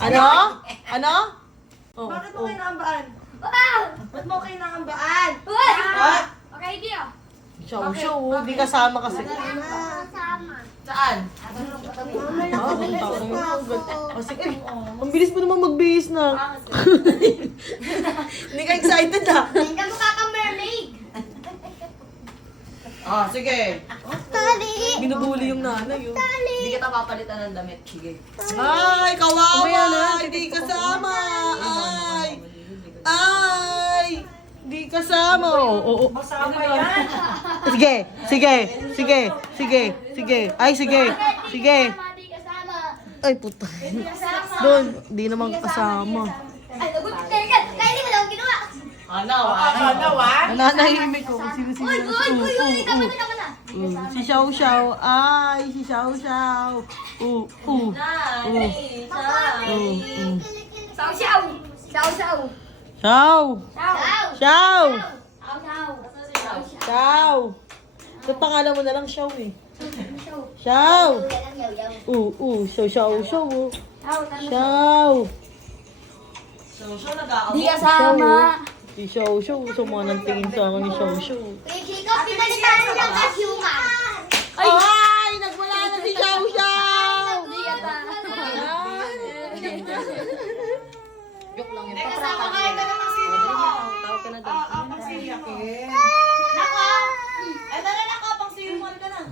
Ano? Ano? Oh, Bakit mo oh. kinakambaan? Wow! Ba't mo kinakambaan? Uy! What? Okay, deal. Show, di kasama kasi. Kasama. Saan? Ah, punta ko na agad. Kasi, ang bilis mo naman magbihis na. Hindi ka excited ah. Hindi ka mukha kang mermaid. Ah, sige. Tali! Binubuli yung nanay oh. Hindi kita papalitan ng damit. Sige. Ay, kawawa! Hindi kasama! Ay! Ay! Hindi kasama! Oo. Masama yan. Sige, sige, sige, sige, sige. Ay, sige, sige. Hindi kasama. Ay, puta. Hindi kasama. Doon, hindi naman kasama. Ay, lagot ka ka. Kaya hindi mo lang ginawa. Nananahimik ko kung sino-sino. Uy, uy, uy, uy. Tama na, tama na. Si Xiao Xiao. Ay, si Xiao Xiao. Saw, saw. Saw, saw. Xiao. Saw. Xiao. Saw, saw. Xiao. Sa pangalan mo na lang Xiao eh. Saw. Xiao. Yaw, yaw, yaw. Xiao Xiao Xiao. Saw, tama. Xiao. So, nag-aaway. Hindi kasama. Si Xiao Xiao. Suma ng tingin sa akin ni Xiao Xiao. Kuya Jacob, pinalitan mo ng kasyuman. Ay! Nagwala na si Xiao Xiao! Hindi kasama. Joke lang yun. Kasama kayo na naman sino. Tawag ka na doon. Kasi yakin.